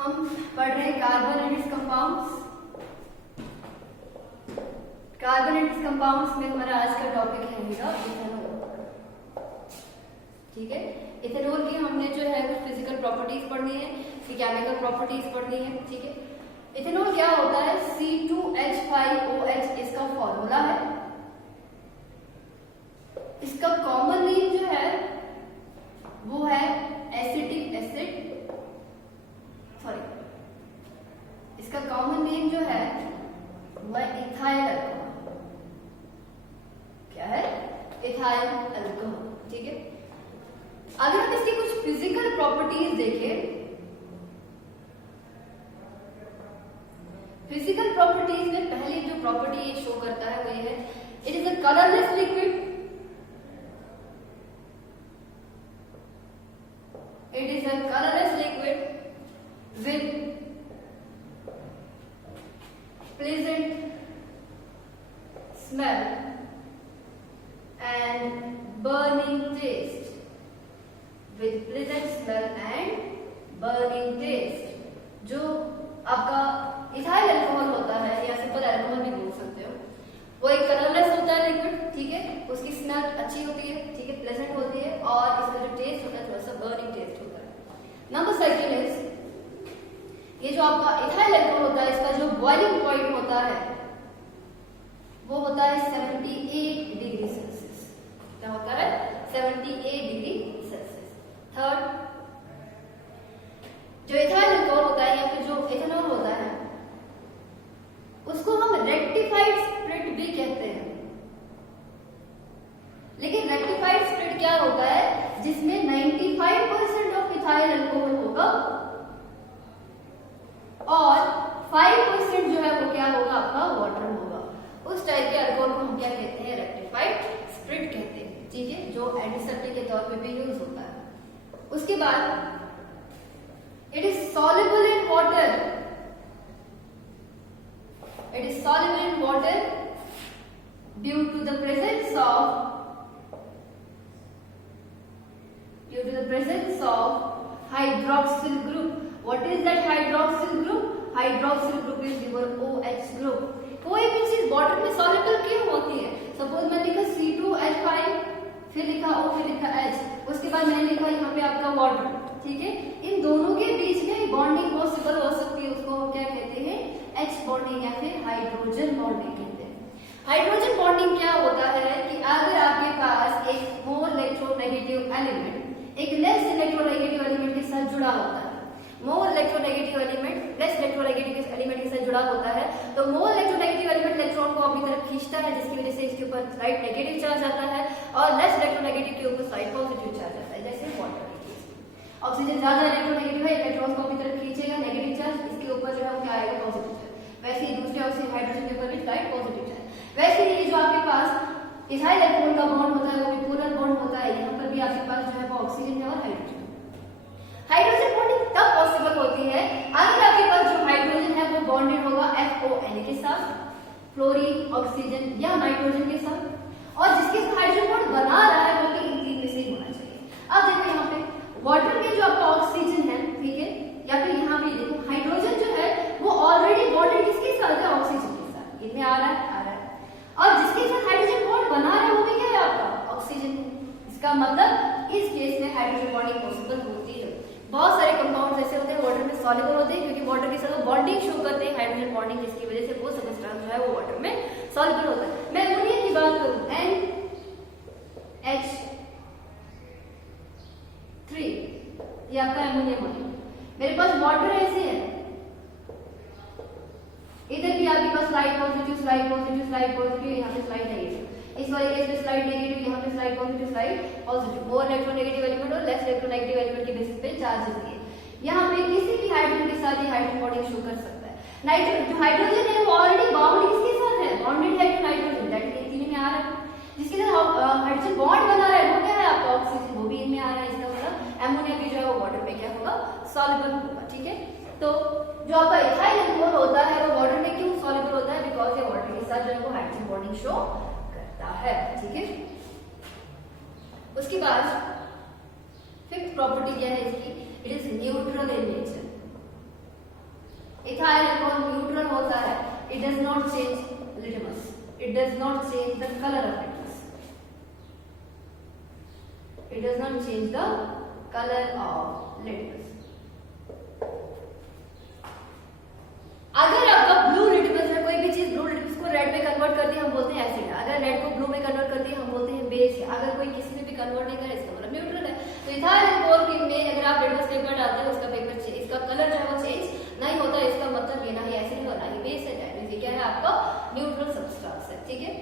हम पढ़ रहे हैं carbon and it's compounds. Carbon and it's compounds में हमारा आज का टॉपिक है इथेनॉल। ठीक है, इथेनॉल की हमने जो है कुछ फिजिकल प्रॉपर्टीज पढ़नी है, इसकी केमिकल प्रॉपर्टीज पढ़नी है। ठीक है, इथेनॉल क्या होता है? C2H5OH इसका फॉर्मूला है। इसका कॉमन नेम जो है वो है एसिटिक एसिड, सॉरी इसका कॉमन नेम जो है वह इथाइल अल्कोहल। क्या है? Ethyl alcohol. ठीक है, अगर हम इसकी कुछ फिजिकल प्रॉपर्टीज देखें, फिजिकल प्रॉपर्टीज में पहली जो प्रॉपर्टी ये शो करता है वो ये है, it is a colourless liquid. It is a colourless liquid with pleasant smell and burning taste. With pleasant smell and burning taste. जो आपका इथाइल अल्कोहल होता है या सिंपल अल्कोहल भी बोल सकते हो, वो एक कलरलेस होता है लिक्विड। ठीक है, उसकी स्मेल अच्छी होती है, ठीक है, प्लेजेंट होती है, और इसका जो टेस्ट होता है थोड़ा सा बर्निंग टेस्ट होता है। नंबर सेकंड इज, ये जो आपका इथाइल अल्कोहल होता है, इसका जो बॉइलिंग पॉइंट होता है वो होता है 78 डिग्री सेल्सियस। क्या होता है? 78 डिग्री सेल्सियस। थर्ड, जो इथाइल अल्कोहल होता है या फिर जो इथेनॉल होता है उसको हम रेक्टिफाइड स्प्रिट भी कहते हैं। लेकिन रेक्टिफाइड स्प्रिट क्या होता है? जिसमें 95% ऑफ इथाइल अल्कोहल होगा और 5% जो है वो क्या होगा? आपका वाटर होगा। उस टाइप के अल्कोहल को हम क्या कहते हैं? रेक्टिफाइड स्प्रिट कहते हैं। ठीक है, जो एंटीसेप्टिक के तौर पे भी यूज होता है। उसके बाद it is soluble in water. It is soluble in water due to the presence of hydroxyl group. What is that hydroxyl group? Hydroxyl group is your OH group. कोई भी चीज वाटर में सॉल्युबल क्यों होती है? सपोज मैंने लिखा C2H5, फिर लिखा O, फिर लिखा H, उसके बाद मैंने लिखा यहाँ पे आपका वाटर। ठीक है, इन दोनों के बीच में बॉन्डिंग पॉसिबल हो सकती है, उसको हम क्या कहते हैं? H बॉन्डिंग या फिर हाइड्रोजन बॉन्डिंग कहते हैं। हाइड्रोजन बॉन्डिंग क्या होता है कि अगर आपके पास एक मोर इलेक्ट्रोनेगेटिव एलिमेंट एक लेस इलेक्ट्रोनेगेटिव एलिमेंट के साथ जुड़ा होता है, more electronegative element less electronegative element के साथ जुड़ा होता है, तो मोर इलेक्ट्रोनेगेटिव एलिमेंट इलेक्ट्रॉन को अपनी तरफ खींचता है, जिसकी वजह से इसके ऊपर साइड नेगेटिव चार्ज आता है, और लेस इलेक्ट्रोनेगेटिव के ऊपर साइड पॉजिटिव चार्ज आता है। जैसे वाटर की केस में ऑक्सीजन ज्यादा इलेक्ट्रोनेगेटिव है, इलेक्ट्रॉन को अपनी तरफ खींचेगा नेगेटिव चार्ज, इसके ऊपर जो है वो क्या आएगा? Positive charge. वैसे ही दूसरे ऑक्सीजन हाइड्रोजन के ऊपर भी साइड पॉजिटिव चार्ज। वैसे ही जो आपके पास इथाइल अल्कोहल का बॉन्ड होता है वो भी पोलर बॉन्ड होता है। यहाँ पर भी आपके पास जो है वो ऑक्सीजन है और हाइड्रोजन। हाइड्रोजन बॉन्डिंग तब पॉसिबल होती है अगर आपके पास जो हाइड्रोजन है वो बॉन्डेड होगा FON के साथ, फ्लोरीन, ऑक्सीजन या नाइट्रोजन के साथ, और जिसके साथ हाइड्रोजन बॉन्ड बना रहा है वो भी इन तीन में से ही होना चाहिए। अब देखो यहाँ पे वाटर में जो आपका ऑक्सीजन है, ठीक है, या फिर यहाँ पे देखो हाइड्रोजन जो है वो ऑलरेडी बॉन्डेड किसके साथ है? ऑक्सीजन के साथ। इनमें आ रहा है, और जिसके साथ हाइड्रोजन बॉन्ड बना रहा है वो भी क्या है? आपका ऑक्सीजन। इसका मतलब इस केस में हाइड्रोजन बॉन्डिंग पॉसिबल होती है। बहुत सारे कंपाउंड्स ऐसे होते हैं वाटर में सॉल्युबल होते हैं, क्योंकि वाटर के साथ बॉन्डिंग शो करते हैं, हाइड्रोजन बॉन्डिंग, जिसकी वजह से वो सबस्टेंस जो है वो वाटर में सॉल्युबल होता है। मैं अमोनिया की बात करूं, NH3, ये आपका अमोनिया है। मेरे पास वाटर ऐसे है, इधर भी आपके पास slide positive, slide positive, slide positive, यहाँ पे स्लाइड नेगेटिव, इस वाले केस में स्लाइड नेगेटिव, यहाँ पे slide positive, slide positive. More electronegative element और लेस इलेक्ट्रोनेगेटिव एलिमेंट के बेसिस पे चार्जेस दिए। यहाँ पे किसी भी हाइड्रोजन के साथ ये हाइड्रोजन बॉन्डिंग शो कर सकता है। नाइट्रोजन जो हाइड्रोजन है वो ऑलरेडी बाउंड किसके साथ है? बॉन्डेड है टू नाइट्रोजन, दैट इज इनमें आ रहा है। जिसके साथ हाइड्रोजन बॉन्ड बना रहा है वो क्या है? आपका ऑक्सीजन, वो भी इनमें आ रहा है। इसका मतलब अमोनिया भी जो है वो वाटर में क्या होगा? सॉल्युबल होगा। ठीक है, तो जो आपका इथाइल अल्कोहल होता है वो वाटर में क्यों सॉल्युबल होता है? बिकॉज ये वाटर के साथ जो है वो हाइड्रोजन बॉन्डिंग शो करता है। ठीक है, उसके बाद फिफ्थ प्रॉपर्टी क्या है इसकी? It is neutral in nature. Ethyl alcohol neutral होता है, it does not change litmus, it does not change the colour of litmus, it does not change the colour of litmus. अगर आपका blue litmus है, कोई भी चीज blue litmus को red में कन्वर्ट करती है हम बोलते हैं एसिड है, अगर रेड को ब्लू में कन्वर्ट करती है हम बोलते हैं बेस है, अगर कोई किसी में भी कन्वर्ट नहीं करे इसका मतलब न्यूट्रल है। तो इथाइल अल्कोहल में अगर आप लिटमस पेपर डालते हैं उसका पेपर इसका कलर जो है वो चेंज नहीं होता, इसका मतलब ये ना ही एसिड है और ना ही बेस है, दैट मींस ये क्या है आपका न्यूट्रल सब्सटेंस है, ठीक है।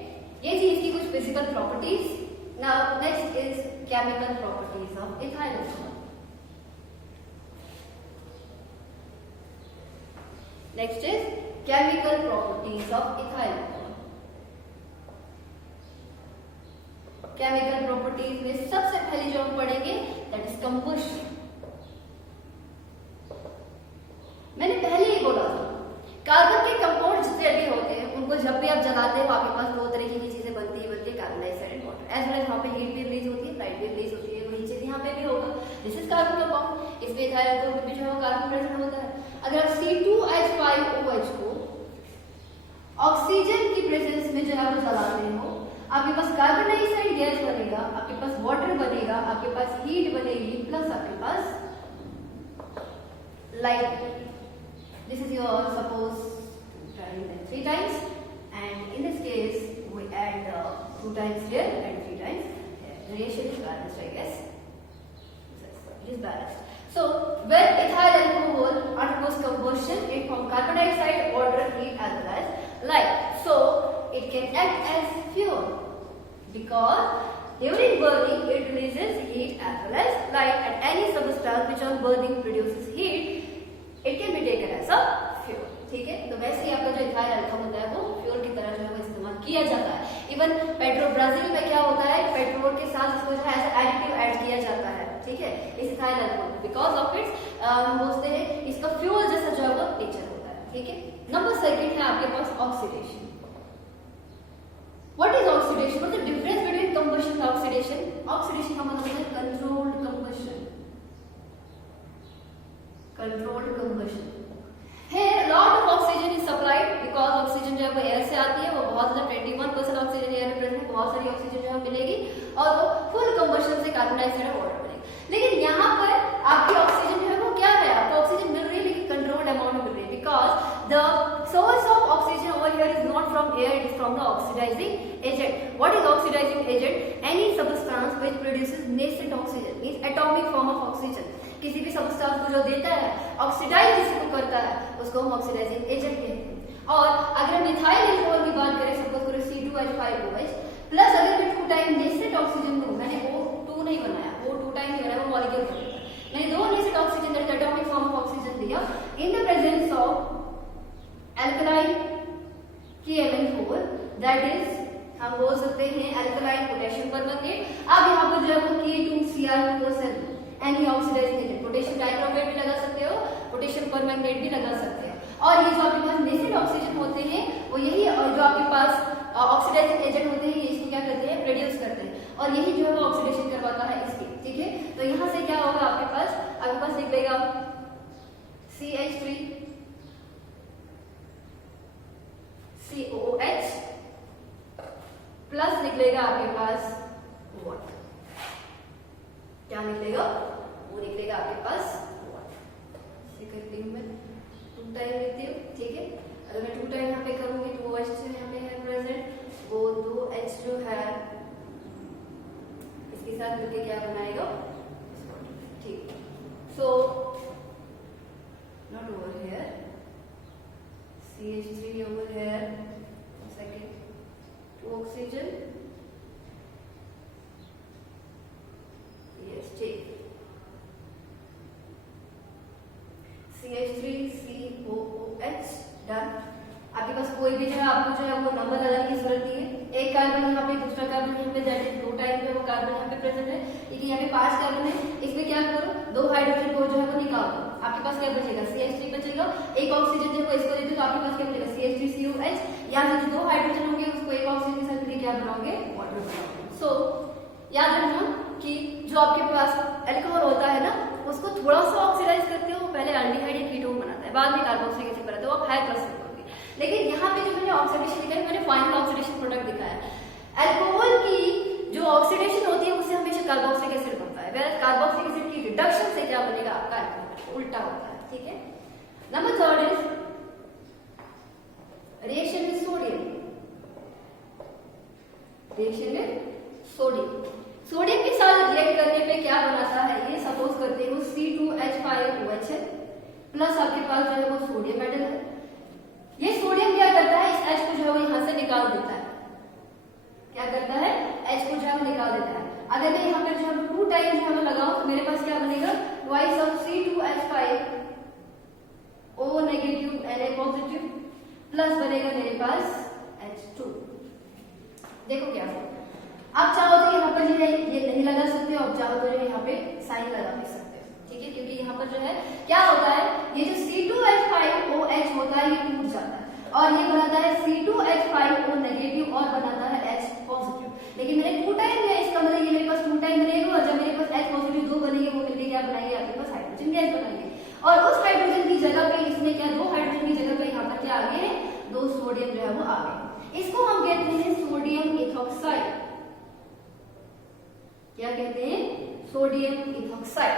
ये थी इसकी कुछ physical properties. Now next is chemical properties of ethyl alcohol. Next is chemical properties of ethyl alcohol. Chemical properties में सबसे पहले जो हम पढ़ेंगे दैट इज कंबशन। मैंने पहले ही बोला था कार्बन के कंपाउंड जितने भी होते हैं उनको जब भी आप जलाते हैं आपके पास दो तरीके की चीजें बनती है carbon dioxide and water, as well as वहां पे हीट भी रिलीज होती है, लाइट भी रिलीज होती है, वही चीज यहाँ पे भी होगा। दिस इज कार्बन कंपाउंड, इसमें इथाइल अल्कोहल में जो है कार्बन प्रेजेंट होता है। अगर आप C2H5OH को ऑक्सीजन की प्रेजेंस में जो है वो जलाते हो, आपके पास कार्बन डाइऑक्साइड गैस बनेगा, आपके पास वाटर बनेगा, आपके पास हीट बनेगी, प्लस आपके पास लाइट बनेगी। This is your suppose 2 times and 3 times, and in this case we add 2 times here and 3 times here. The reaction is balanced, I guess. It is balanced. So when ethyl alcohol undergoes combustion, it forms carbon dioxide, water, heat as well as light. So it can act as fuel because during burning it releases heat as well as light, and any substance which on burning produces heat it can be taken as a fuel, ठीक है। तो वैसे ही आपका जो ethyl alcohol होता है वो fuel की तरह जो है वो इस्तेमाल किया जाता है। इवन पेट्रोल ब्राजील में क्या होता है, पेट्रोल के साथ इसको जो है एज एडिटिव ऐड किया जाता है, ठीक है, इस ethyl alcohol because of its हम बोलते हैं इसका फ्यूल जैसा जो है वो नेचर होता है, ठीक है। नंबर सेकंड है आपके पास oxidation. What is oxidation? What is the difference between combustion and oxidation? Oxidation का मतलब है controlled combustion, controlled combustion. Here lot of oxygen is supplied because oxygen जो है वो एयर से आती है, वो बहुत ज्यादा 21% ऑक्सीजन एयर में प्रेजेंट है, बहुत सारी ऑक्सीजन जो है मिलेगी और वो फुल कंबशन से कार्बन डाइऑक्साइड और वाटर बनेगी। लेकिन यहाँ पर आपकी ऑक्सीजन जो है वो क्या है, आपको ऑक्सीजन मिल रही है लेकिन कंट्रोल्ड अमाउंट में मिल रही है because the source of oxygen over here is not from air, it is from the oxidizing agent. What is oxidizing agent? Any substance which produces nascent oxygen, means atomic form of oxygen. किसी भी substance को जो देता है oxidise जिसको करता है उसको हम ऑक्सीडाइजिंग एजेंट कहते हैं। और अगर हम इथाइल अल्कोहल की बात करें, सपोज करें C2H5OH प्लस अगर मैं 2 टाइम नेसेंट ऑक्सीजन दूं, मैंने O2 नहीं बनाया, O2 टाइम नहीं बनाया, वो मॉलिक्यूल बनाया, मैंने 2 nascent oxygen that atomic form of oxygen दिया in the presence of alkaline KMnO4, that is हम बोल सकते हैं एल्कलाइन पोटेशियम परमंगनेट। अब यहाँ पर जो है वो K2Cr2 any oxidising agent, potassium dichromate भी लगा सकते हो, पोटेशियम परमैंगनेट भी लगा सकते हो। और ये जो आपके पास नेसेंट ऑक्सीजन होते हैं वो यही जो आपके पास ऑक्सीडाइजिंग एजेंट होते हैं ये इसको क्या करते हैं, प्रोड्यूस करते हैं और यही जो है वो ऑक्सीडेशन करवाता है इसकी, ठीक है। तो यहाँ से क्या होगा आपके पास निकलेगा CH3 COOH प्लस निकलेगा आपके पास वाटर, क्या निकलेगा, वो निकलेगा आपके पास वाटर। करती हूँ मैं 2 टाइम लेती हूँ, ठीक है। अगर मैं 2 टाइम यहाँ पे करूंगी तो OH जो यहाँ पे है प्रेजेंट, वो 2H जो है इसके साथ मिलके क्या बनाएगा, ठीक। So not over here, CH3 over here, second 2 oxygen, yes, ठीक। CH3COOH done. आपके पास कोई भी जो है आपको जो है वो नंबर लगाने की जरूरत नहीं है। एक कार्बन यहाँ पे, दूसरा कार्बन यहाँ पे, दैट इज 2 टाइम पे वो कार्बन यहाँ पे प्रेजेंट है, लेकिन यहाँ पे 5 कार्बन है, इसमें क्या करो 2 हाइड्रोजन को जो है वो निकाल दो, आपके पास क्या बचेगा, CH3 बचेगा। एक ऑक्सीजन जो है इसको दे दो तो आपके पास क्या बचेगा, CH3COH। यहाँ से 2 हाइड्रोजन होंगे उसको एक ऑक्सीजन के साथ मिलकर क्या बनाओगे, वाटर बनाओगे। सो याद रखना कि जो आपके पास अल्कोहल होता है ना उसको थोड़ा सा ऑक्सीडाइज करते हो, पहले एल्डिहाइड या कीटोन बनाता है, बाद में कार्बोक्सिलिक एसिड बनाता है, वो हाई ड्रॉक्सिल ग्रुप की। लेकिन यहाँ पे जो मैंने ऑक्सीडेशन लिखा है, मैंने फाइनल ऑक्सीडेशन प्रोडक्ट दिखाया है। अल्कोहल की जो ऑक्सीडेशन होती है उससे हमेशा कार्बोक्सिलिक एसिड बनता है, whereas कार्बोक्सिलिक एसिड की रिडक्शन से क्या बनेगा आपका अल्कोहल, उल्टा होता है। ठीक है। Number third is reaction with sodium. Reaction with sodium, sodium के साथ रिएक्ट करने पे क्या बनाता है, ये सपोज करते हो C2H5OH है प्लस आपके पास जो है वो सोडियम मेटल है। ये सोडियम क्या करता है, इस H को जो है वो यहाँ से निकाल देता है। क्या करता है, H को जो है वो निकाल देता है। अगर मैं यहाँ पर जो है 2 टाइम जो है लगाऊं तो मेरे पास क्या बनेगा, twice of C2H5O negative Na positive plus बनेगा मेरे पास H2। देखो क्या है, आप चाहो तो यहाँ पर जो है ये नहीं लगा सकते हो, आप चाहो तो यहाँ पे साइन लगा भी सकते हो। ठीक है, क्योंकि यहाँ पर जो है क्या होता है, ये जो C2H5OH होता है ये टूट जाता है और ये बनाता है C2H5O नेगेटिव और बनाता है H पॉजिटिव। लेकिन मैंने 2 टाइम लिया, इसका मतलब ये मेरे पास 2 टाइम बनेगा और जब मेरे पास H पॉजिटिव 2 बनेंगे वो मिलके क्या बनाएंगे, आपके पास हाइड्रोजन गैस बनाएंगे। और उस हाइड्रोजन की जगह पे इसने क्या, 2 हाइड्रोजन की जगह पे यहाँ पर क्या आ गए, 2 सोडियम जो है वो आ गए। इसको हम कहते हैं सोडियम इथॉक्साइड। क्या कहते हैं, sodium ethoxide.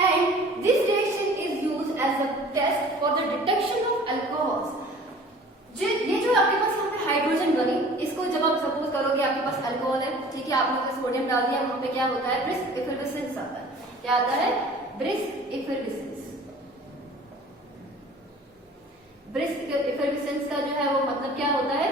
And this reaction is used as a test for the detection of alcohols. ये जो आपके पास यहाँ पे हाइड्रोजन बनी, इसको जब आप सपोज करोगे आपके पास अल्कोहल है, ठीक है, आपने उसमें सोडियम डाल दिया, वहां पे क्या होता है, ब्रिस्क एफिर्वेसेंस आता है। क्या आता है, ब्रिस्क एफिर्वेसेंस। ब्रिस्क एफिर्वेसेंस का जो है वो मतलब क्या होता है,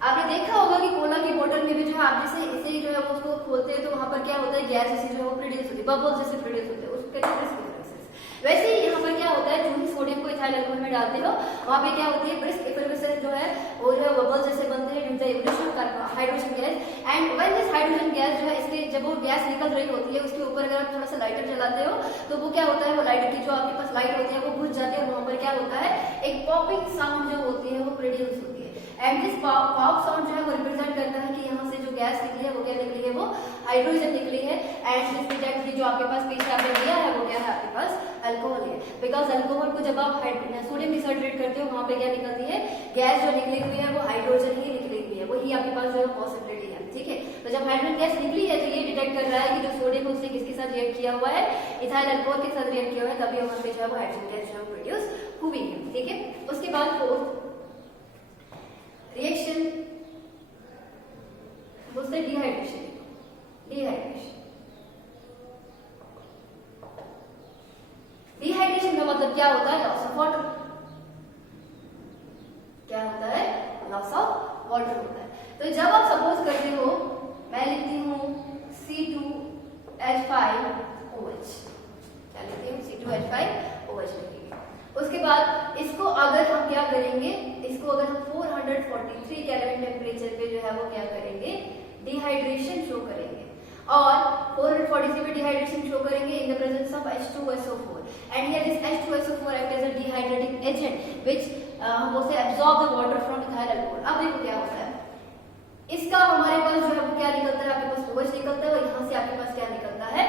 आपने देखा होगा कि कोला की बोतल में भी जो है आप जैसे इसे जो है उसको खोलते हैं तो वहां पर क्या होता है, गैस जैसे जो है वो प्रोड्यूस होती है, बबल्स जैसे प्रोड्यूस होते हैं, उसके ब्रिस्क एफिर्वेसेंस। वैसे ही यहाँ पर क्या होता है, जो भी सोडियम को इथाइल अल्कोहल में डालते हो वहां पे क्या होती है, ब्रिस्क एफिर्वेसेंस जो है वो जो है बबल्स जैसे बनते हैं due to the evolution of hydrogen gas. And when this hydrogen gas जो है इसके जब वो गैस निकल रही होती है उसके ऊपर अगर आप थोड़ा सा लाइटर जलाते हो तो वो क्या होता है, वो लाइटर की जो आपके पास लाइट होती है वो बुझ जाती है और वहां पर क्या होता है, एक पॉपिंग साउंड जो होती है वो प्रोड्यूस होती है। एंड दिस पॉप साउंड जो है वो रिप्रेजेंट करता है कि यहाँ से जो गैस निकली है वो क्या निकली है, वो हाइड्रोजन निकली है। एंड दिस डिटेक्ट जो आपके पास पीछे आपने लिया है वो क्या है, आपके पास अल्कोहल है। बिकॉज अल्कोहल को जब आप सोडियम डिसल्ट्रेट करते हो वहां पे क्या निकलती है, गैस जो निकली हुई है वो हाइड्रोजन ही निकली हुई है, वही आपके पास जो है पॉसिबिलिटी है। ठीक है, तो जब हाइड्रोजन गैस निकली है तो ये डिटेक्ट कर रहा है कि जो सोडियम है उसने किसके साथ रिएक्ट किया हुआ है, इथाइल अल्कोहल के साथ रिएक्ट किया हुआ है, तभी वहां पे जो है वो हाइड्रोजन गैस जो है प्रोड्यूस हुई है। ठीक है, उसके बाद फोर्थ रिएक्शन बोलते डिहाइड्रेशन। डिहाइड्रेशन, डिहाइड्रेशन का मतलब क्या होता है, लॉस ऑफ वाटर। क्या होता है, लॉस ऑफ वाटर होता है। तो जब आप सपोज करते हो, मैं लिखती हूँ C2H5OH, क्या लिखती हूँ, C2H5OH लिखेंगे। उसके बाद इसको अगर हम क्या करेंगे, इसको अगर हम 443 केल्विन टेम्परेचर पे जो है वो क्या करेंगे, डिहाइड्रेशन शो करेंगे। और 443 पे डिहाइड्रेशन शो करेंगे in the presence of H2SO4 and here this H2SO4 act as a dehydrating agent which बोलते हैं absorb the water from ethyl alcohol. अब देखो क्या होता है, इसका हमारे पास जो है वो क्या निकलता है, आपके पास OH निकलता है और यहाँ से आपके पास क्या निकलता है,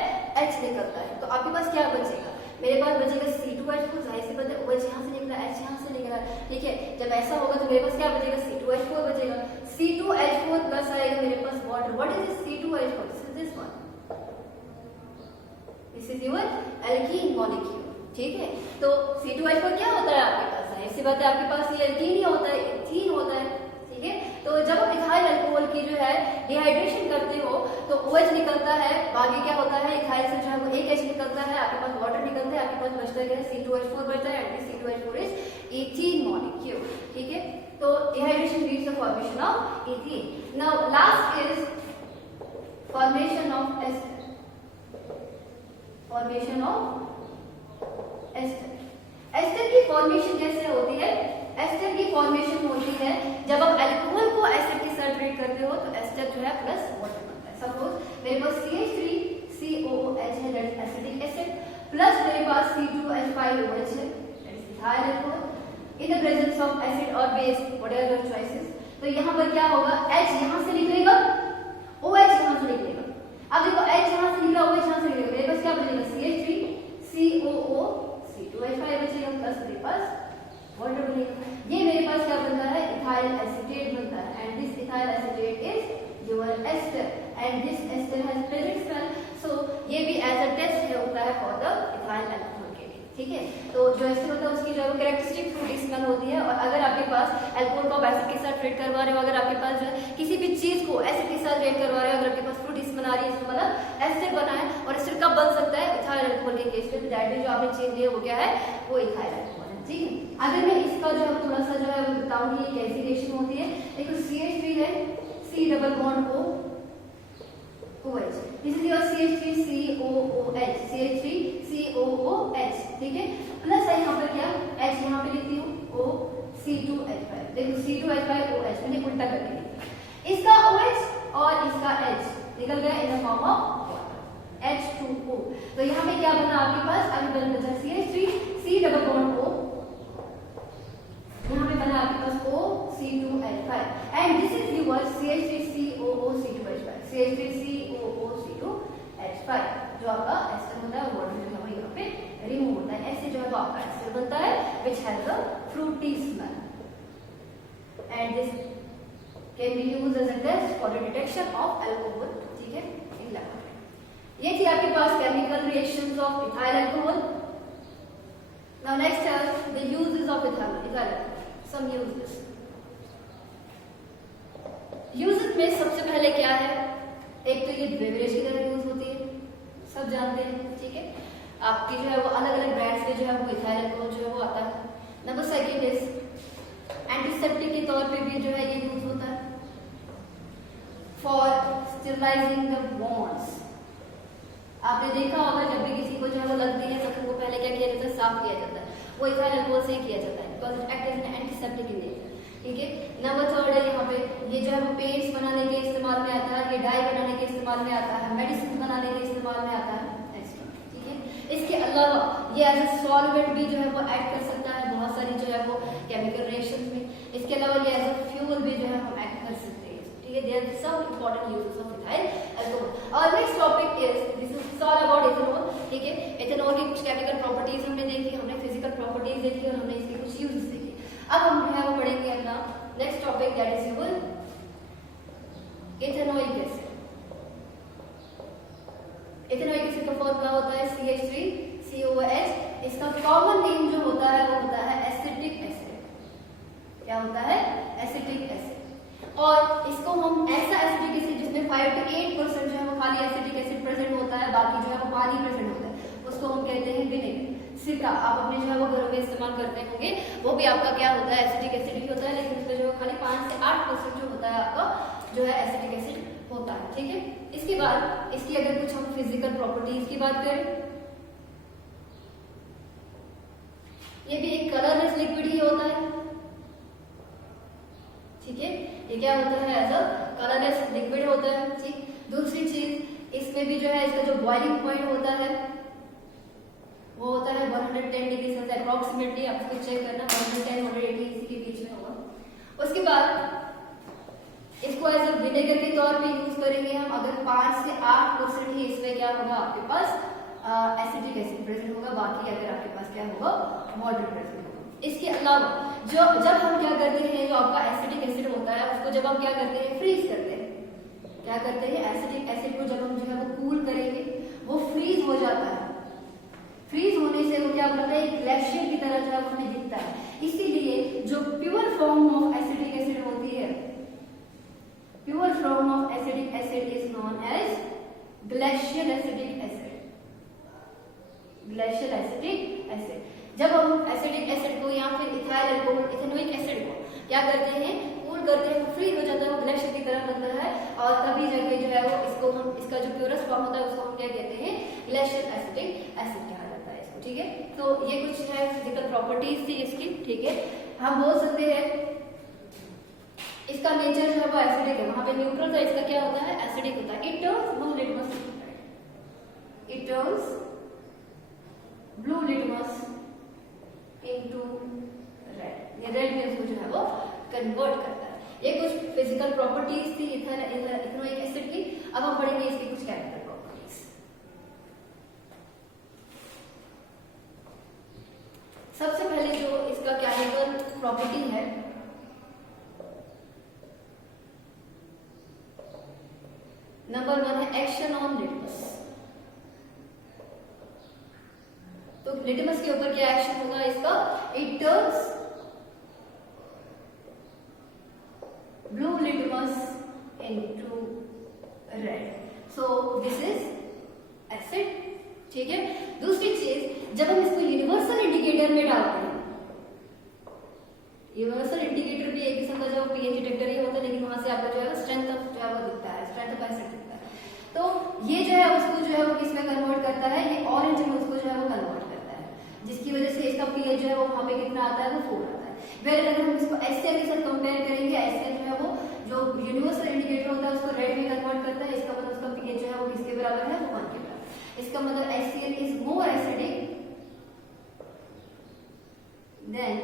H निकलता है। तो आपके पास क्या बचेगा, मेरे पास बचेगा C2H4, जाहिर सी बात है OH यहाँ से निकला, H यहाँ से निकला। ठीक है, जब ऐसा होगा तो मेरे पास क्या बचेगा, C2H4 बचेगा। C2H4 प्लस आएगा मेरे पास water. What is this C2H4? This is this one, this is your alkene molecule. ठीक है, तो C2H4 क्या होता है आपके पास, जाहिर सी बात है आपके पास ये एल्कीन ही होता है, इथीन होता है। ठीक है, तो जब आप इथाइल अल्कोहल की जो है डिहाइड्रेशन करते हो तो OH निकलता है, बाकी क्या होता है, इथाइल से जो है वो एक H निकलता है, आपके पास वाटर निकलता है, आपके पास बचता है C2H4 बचता है and C2H4 is ethene molecule. ठीक है, तो dehydration leads to formation of ethene. Now last is formation of ester. Formation of ester. Ester की फॉर्मेशन कैसे होती है, एस्टर की फॉर्मेशन होती है जब आप अल्कोहल को एसिड के साथ ट्रीट करते हो तो एस्टर जो है प्लस वाटर बनता है। सपोज मेरे पास CH3COOH है, that is acidic acid, plus मेरे पास C2H5OH है, that is ethyl alcohol in the presence of acid और बेस, व्हाटएवर योर चॉइसेस। तो यहाँ पर क्या होगा, H यहाँ से निकलेगा, OH यहाँ से निकलेगा। अब देखो H यहाँ से निकला, OH यहाँ से निकलेगा, मेरे पास क्या बचेगा, CH3COO C2H5 बचेगा plus and this ester has pleasant smell, so ये भी एज अ टेस्ट है होता है फॉर द इथाइल अल्कोहल के लिए, ठीक है। तो जो एस्टर होता है उसकी जो है कैरेक्टरिस्टिक फ्रूटी स्मेल होती है, और अगर आपके पास अल्कोहल को आप एसिड के साथ ट्रीट करवा रहे हो, अगर आपके पास जो है किसी भी चीज को एसिड के साथ ट्रीट करवा रहे हो, अगर आपके पास फ्रूटी स्मेल आ रही है, इसका मतलब एस्टर बना है, और एस्टर कब बन सकता है, इथाइल अल्कोहल के केस में, दैट मीन जो आपने चीज लिया वो क्या है, वो इथाइल अल्कोहल है, ठीक है। अगर मैं इसका जो है थोड़ा सा जो है वो बताऊंगी ये कैसी रिएक्शन होती है, देखो CH3 है, C double bond O OH, this is your CH3COOH, CH3COOH, ठीक है, प्लस है यहाँ पर क्या H, यहाँ पे लिखती हूँ O C2H5, देखो C2H5OH मैंने उल्टा करके लिखा, इसका OH और इसका H निकल गया in the form of H2O, तो यहाँ पे क्या बना आपके पास, अभी बना CH3C डबल बॉन्ड O, यहाँ पे बना आपके पास O C2H5 and this is your CH3COOC2H5, CH3COOC2H5 जो आपका एस्टर होता है, वाटर जो है वो यहाँ पे रिमूव होता है, ऐसे जो है वो आपका एस्टर बनता है which has a fruity smell and this can be used as a test for the detection of alcohol, ठीक है, इन लैबोरेटरी। ये थी आपके पास chemical reactions of ethyl alcohol. Now next is the uses of ethanol. Some uses. Uses में सबसे पहले क्या है, एक तो ये बेवरेज की तरह यूज होती है, सब जानते हैं, ठीक है। आपकी जो है वो अलग अलग ब्रांड्स में जो है वो इथाइल अल्कोहल जो है वो आता है। नंबर सेकंड इज एंटीसेप्टिक के तौर पे भी जो है ये यूज होता है फॉर स्टेरिलाइजिंग द वॉन्ड्स। आपने देखा होगा जब भी किसी को जो है वो लगती है तो वो पहले क्या किया जाता है, साफ किया जाता है, वो इथाइल अल्कोहल से ही किया जाता है because it act as an antiseptic in nature, ठीक है। नंबर थर्ड है यहाँ पे ये जो है वो पेंट्स बनाने के इस्तेमाल में आता है, ये डाई बनाने के इस्तेमाल में आता है, मेडिसिन बनाने के इस्तेमाल में आता है, ठीक है। इसके अलावा ये एज अ सॉल्वेंट भी जो है वो एक्ट कर सकता है बहुत सारी जो है वो केमिकल रिएक्शंस में। इसके अलावा ये एज अ फ्यूल भी जो है हम एक्ट कर सकते हैं, ठीक है। There are some important uses of ethyl alcohol. और next topic is this is all about ethanol, ठीक है। इथेनॉल की कुछ केमिकल प्रॉपर्टीज हमने देखी, हमने फिजिकल प्रॉपर्टीज देखी और हमने इसके कुछ यूजेस देखे। अब हम जो है वो पढ़ेंगे अपना next topic that is your ethanoic acid. Ethanoic acid का फॉर्मूला होता है CH3COOH, इसका कॉमन नेम जो होता है वो होता है एसिटिक एसिड। क्या होता है, एसिटिक एसिड। और इसको हम ऐसा एसिटिक एसिड जिसमें 5 to 8% जो है वो खाली एसिटिक एसिड प्रेजेंट होता है, बाकी जो है वो पानी प्रेजेंट होता है, उसको हम कहते हैं विनेगर। सिरका आप अपने जो है वो घरों में इस्तेमाल करते होंगे, वो भी आपका क्या होता है, एसिटिक एसिड ही होता है, लेकिन उसमें जो खाली 5 से 8% जो होता है आपका जो है एसिटिक एसिड होता है, ठीक है। इसके बाद इसकी अगर कुछ हम फिजिकल प्रॉपर्टीज की बात करें, ये भी एक कलरलेस लिक्विड ही होता है, ठीक है। ये क्या होता है, एज अ कलरलेस लिक्विड होता है, ठीक। दूसरी चीज इसमें भी जो है इसका जो बॉइलिंग पॉइंट होता है वो होता है 110 डिग्री सेल्सियस अप्रोक्सीमेटली, आपको चेक करना 110-180 इसी के बीच में होगा। उसके बाद इसको एज अ विनेगर के तौर पे यूज करेंगे हम, अगर 5 से 8% ही इसमें क्या होगा आपके पास एसिटिक एसिड प्रेजेंट होगा, बाकी अगर आपके पास क्या होगा वाटर प्रेजेंट होगा। इसके अलावा जो जब हम क्या करते हैं, जो आपका एसिटिक एसिड होता है उसको जब हम क्या करते हैं, फ्रीज करते हैं। क्या करते हैं, एसिटिक एसिड को जब हम जो है वो कूल करेंगे वो फ्रीज हो जाता है। फ्रीज होने से वो क्या बनता है, एक ग्लेशियर की तरह जो है हमें दिखता है। इसीलिए जो pure form of acetic acid होती है, pure form of acetic acid is known as glacier acetic acid. Glacier acetic acid. जब हम एसिटिक एसिड को या फिर इथाइल अल्कोहल इथेनोइक एसिड को क्या करते हैं, कूल करते हैं, वो फ्रीज हो जाता है, वो ग्लेशियर की तरह बनता है, और तभी जाके जो है वो इसको हम इसका जो प्योरेस्ट फॉर्म होता है उसको हम क्या कहते हैं, ग्लेशियर एसिटिक एसिड कहा जाता है इसको, ठीक है। तो ये कुछ है फिजिकल प्रॉपर्टीज थी इसकी, ठीक है। हम बोल सकते हैं इसका नेचर जो है वो एसिडिक है, वहां पे न्यूट्रल था, इसका क्या होता है, एसिडिक होता है। It turns blue litmus, it turns blue litmus into red, ये रेड में उसको जो है वो कन्वर्ट करता है। ये कुछ फिजिकल प्रॉपर्टीज थी इथेनोइक एसिड की। अब हम पढ़ेंगे इसकी कुछ केमिकल प्रॉपर्टीज। सबसे पहले जो इसका केमिकल प्रॉपर्टी है, नंबर 1 तो लिटमस के ऊपर क्या एक्शन होगा इसका, it turns blue litmus into red, so this is acid. ठीक है, दूसरी चीज, जब हम इसको यूनिवर्सल इंडिकेटर में डालते हैं, यूनिवर्सल इंडिकेटर भी एक किस्म का जो पीएच डिटेक्टर ही होता है, लेकिन वहां से आपका जो है स्ट्रेंथ ऑफ जो है वो दिखता है, स्ट्रेंथ ऑफ एसिड दिखता है। तो ये जो है उसको जो है वो किसमें कन्वर्ट करता है, ये ऑरेंज में उसको जो है वो कन्वर्ट करता है, जिसकी वजह से इसका पीएच जो है वो वहां पे कितना आता है, वो 4 आता है। वेल अगर हम इसको HCl के साथ कंपेयर करेंगे, HCl जो है वो जो यूनिवर्सल इंडिकेटर होता है उसको रेड में कन्वर्ट करता है, इसका मतलब उसका पीएच जो है वो किसके बराबर है, वो 1 के बराबर। इसका मतलब HCl is more acidic then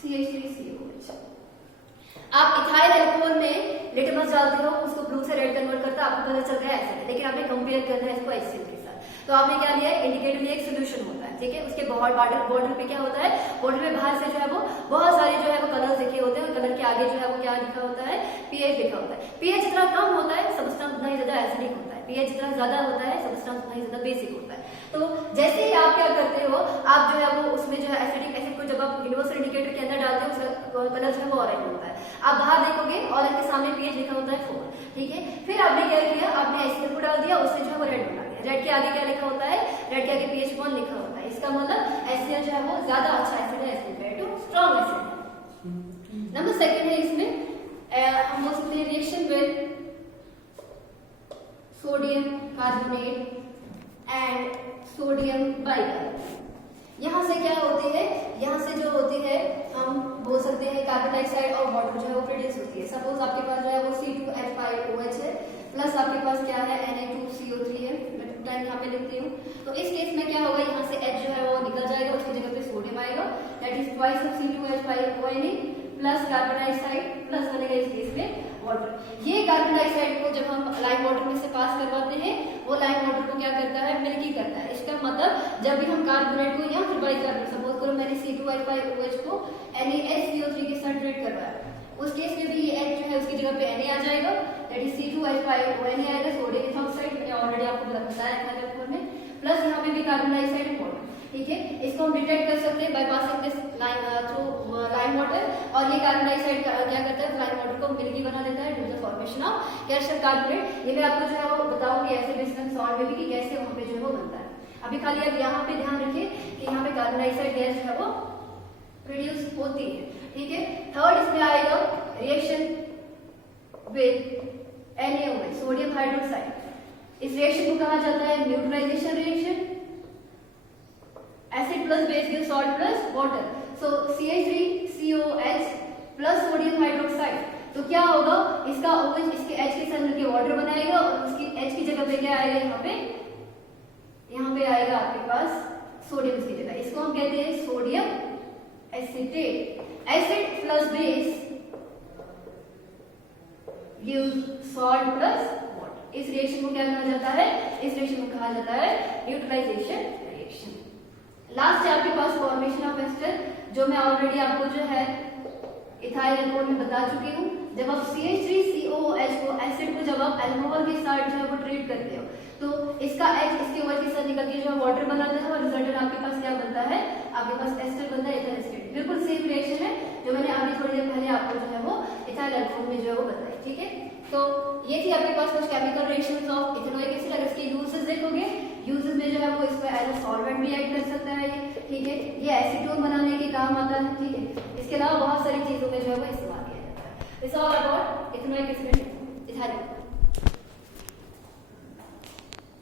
CH3COH। आप इथाइल अल्कोहल में लिटमस डालते हो, उसको ब्लू से रेड कन्वर्ट करता है, आपको पता चल रहा है एसिड, लेकिन आपने कंपेयर करना है इसको HCl के साथ, तो आपने क्या लिया, इंडिकेटर में एक सोल्यूशन होता है। ठीक है, उसके बॉर्डर पे क्या होता है, बॉर्डर में बाहर से जो है वो बहुत सारे जो है वो कलर्स लिखे होते हैं, और कलर के आगे जो है वो क्या लिखा होता है, पीएच लिखा होता है। पीएच जितना कम होता है सबस्टेंस उतना ही ज्यादा एसिडिक होता है, पीएच जितना ज्यादा होता है सबस्टेंस उतना ही ज्यादा बेसिक होता है। तो जैसे ही आप क्या करते हो, आप जो है वो उसमें जो है एसिडिक एसिड को जब आप यूनिवर्सल इंडिकेटर के अंदर डालते हो, उसका कलर जो है वो ऑरेंज होता है। आप बाहर देखोगे ऑरेंज के सामने पीएच लिखा होता है 4। ठीक है, फिर आपने क्या किया, आपने HCl को डाल दिया, उससे जो है वो रेड बना दिया। रेड के आगे क्या लिखा होता है, रेड के आगे pH 1 लिखा होता है, इसका मतलब HCl जो है वो ज्यादा अच्छा एसिड है as compare to strong acid. Number second है इसमें हम बोल सकते हैं reaction with sodium carbonate and sodium bicarbonate. यहाँ से क्या होती है, यहाँ से जो होती है हम बोल सकते हैं कार्बन डाइऑक्साइड और वाटर जो है वो प्रोड्यूस होती है। सपोज आपके पास जो है वो C2H5OH है, प्लस आपके पास क्या है Na2CO3 है, मैं टाइम यहाँ पे लिखती हूँ। तो इस केस में क्या होगा, यहाँ से H जो है वो निकल जाएगा, उसकी जगह पे सोडियम आएगा, that is twice of C2H5ONA plus carbon dioxide plus बनेगा इस केस में वाटर। ये कार्बन डाइऑक्साइड को जब हम लाइम वाटर में से पास करवाते हैं, वो लाइम वाटर को क्या करता है, मिल्की करता है। इसका मतलब जब भी हम कार्बोनेट को या फिर बाइकार्बोनेट, सपोज करो मैंने C2H5OH को NaSCO3 के साथ ट्रीट करवाया, उस केस में भी ये H जो है उसकी जगह पे Na आ जाएगा, दैट इज C2H5ONA आएगा, सोडियम इथॉक्साइड, मैंने ऑलरेडी आपको बताया था पेपर में, प्लस यहाँ पे भी कार्बन डाइऑक्साइड है वाटर। ठीक है, इसको हम डिटेक्ट कर सकते हैं by passing this through lime water, और ये कार्बन डाइऑक्साइड क्या करता है, लाइम वाटर को मिल्की बना देता है due to the formation of calcium carbonate. ये मैं आपको जो है वो बताऊंगी ऐसे बेसिक सॉल्ट में भी कि कैसे वहां पे जो है वो बनता है। अभी खाली अब यहाँ पे ध्यान रखिए कि यहाँ पे कार्बन डाइऑक्साइड गैस जो है वो प्रोड्यूस होती है। ठीक है, थर्ड इसमें आएगा reaction with NaOH, sodium hydroxide. इस रिएक्शन को कहा जाता है neutralisation reaction, acid plus base give salt plus water, so CH3COH plus sodium hydroxide. तो क्या होगा, इसका OH इसके H के साथ मिलकर वाटर बनाएगा, और उसकी H की जगह पे क्या आएगा, यहाँ पे आएगा आपके पास सोडियम इसकी जगह, इसको हम कहते हैं sodium acetate. Acid plus base give salt plus water. इस रिएक्शन को क्या कहा जाता है, इस रिएक्शन को कहा जाता है न्यूट्रलाइजेशन रिएक्शन। लास्ट है आपके पास फॉर्मेशन ऑफ एस्टर, जो मैं ऑलरेडी आपको जो है इथाइल अल्कोहल में बता चुकी हूँ। जब आप CH3COOH को एसिड को जब आप अल्कोहल के साथ जो है वो ट्रीट करते हो, तो इसका H इसके OH के साथ निकल के जो है वाटर बनाता है, और रिजल्टेंट आपके पास क्या बनता है, आपके पास एस्टर बनता है, इथाइल एस्टेट। बिल्कुल सेम रिएक्शन है जो मैंने अभी थोड़ी देर पहले आपको जो है वो इथाइल अल्कोहल में जो है वो बताई। ठीक है, तो ये थी आपके पास कुछ chemical reactions of ethanoic acid. अगर इसके यूजेस देखोगे, यूजेस में जो है वो इसमें एज अ सॉल्वेंट भी ऐड कर सकता है ये। ठीक है, ये एसीटोन बनाने के काम आता है। ठीक है, इसके अलावा बहुत सारी चीजों में जो है वो इस्तेमाल किया जाता है। This all about ethanoic acid, ethyl.